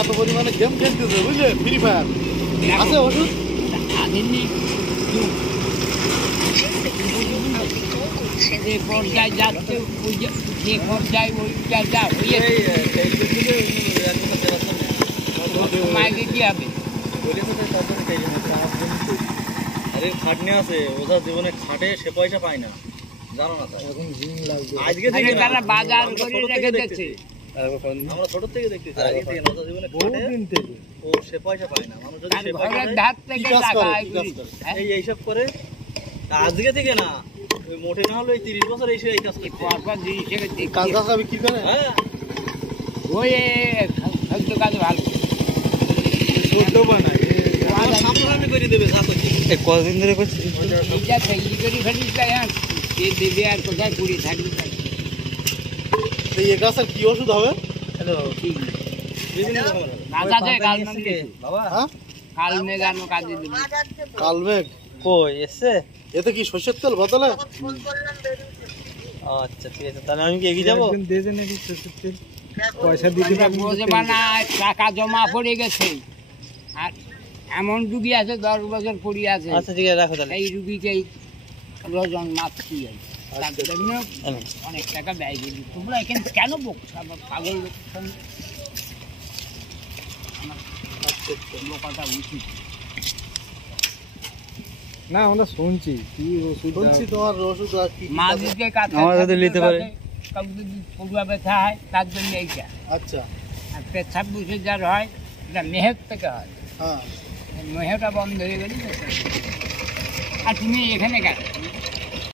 এত পরিমাণে গেম খেলতেছে বুঝলে, ফ্রি ফায়ার আছে ওষুধ আদিনি যে পর্যায়ে যাচ্ছে যে পর্যায়ে ওইটা যা হয়ে মাইকে কি হবে আরে খাটনি আছে ওরা জীবনে খাটে সে পয়সা পায় না জানো না আজকে থেকে তারা বাজার করে রেখে দিচ্ছে আমরা ছোট থেকে দেখতেছি আগে থেকে ওরা জীবনে খাটে ও সে পয়সা পায় না মানুষ যদি সে পয়সা ধার থেকে টাকা এই এইসব করে আজকে থেকে না ওই মোটে না হলো এই 30 বছর এসে এই কাজ করতে পরপর জিনিসের কাজ কাজ বিক্রি করে হ্যাঁ ওই খাদ্য কাজ ভালো ছোট বানায় সামনে করে দেবে যা করছি এই কতদিন ধরে করছি এইটা তৈরি করে ফেলিস কে দেবে আর কোথায় কুড়ি থাকবে এই গাছের কি ওষুধ হবে? হ্যালো ঠিক বিভিন্ন রকমের রাজা দে কাল মানে বাবা হ্যাঁ কাল মে গানো কাজে দেবে কালমেঘ কই এসে এতে কি সর্ষের তেল বোতলে? আচ্ছা ঠিক আছে তাহলে আমি কি এগিয়ে যাবো পয়সা দিতে বোঝবা না টাকা জমা পড়ে গেছে আর এমন রুগী আছে 10 বছর পড়ে আছে আচ্ছা ঠিক আছে রাখো তাহলে এই রুগীকেই রজন মাতৃ আছে তার জন্য অনেক টাকা ব্যয় করি তোমরা এখানে কেন বকছো পাগল লোক লোকটা উচিত না আমরা শুনছি কি ওষুধ শুনছি তোমার ওষুধ আর কি মাঝিকে কাছে আমার সাথে নিতে পারে। কাউকে যদি পড়ুয়া ব্যথা হয় তার জন্য এইটা আচ্ছা আর পেছাব বুঝে যার হয় এটা মেহের থেকে হয় হ্যাঁ মেহেটা বন্ধ হয়ে গেলে আর তুমি এখানে কেন